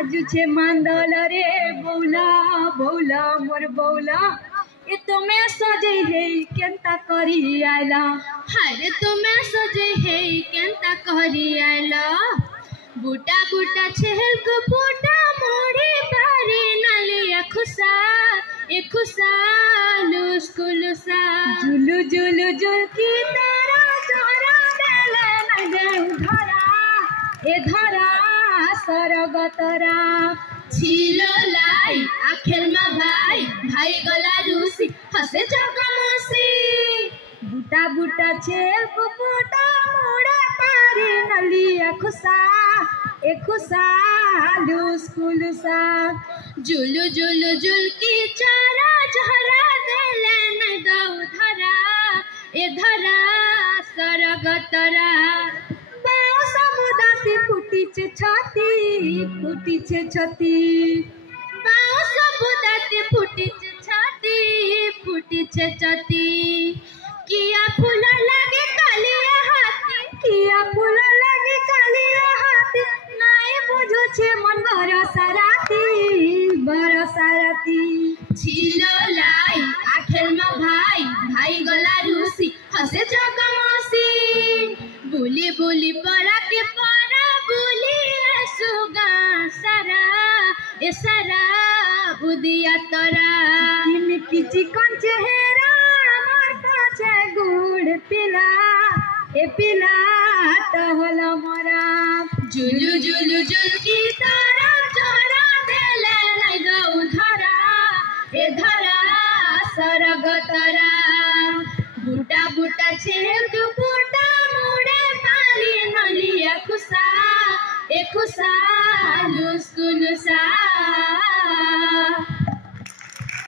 आजू छे मांदल रे बौला बौला मोर बौला ए तुम्हें सजे हे केंता करी आइला हाय तुम्हें सजे हे केंता करी आइला बूटा बूटा छेल को बूटा मोड़ी बारी नालिया खुसा ए खुसा लुस्कुलुसा जुलु जुलु जुलकी तारा जोरा देले न दे धरा ए धरा सरगतरा छिलो लाई आखेर मा भाई भाई गला रूसी हसे चकमसी बूटा बूटा छेल को बूटा मोड़ा पारी नलिया खुसा ए खुसा लुस्कुलुसा जुलु जुलु जुलकी चारा झरा देले न दौ धरा ए धरा सरगतरा बाओ समुदाती फुटीचे छाती बाओ समुदाती फुटीचे छाती किया फूल लागे कालिया हाथी किया फूल लागे कालिया हाथी नाई बुझो छे मन बरसाराती छिलो लाई आखेर मा भाई भाई गला रूसी हसे चकमसी बुली बुली परा के परा बुली सुगा सारा ए सारा उदिया तरा किमिकी चिकन चेहरा मार पाछे गुड़ पिला ए पिला तहल मरा जुलु जुलु जुलकी तारा चोरा देले नै दौ धरा ए धरा सरगतरा बूटा बूटा छेल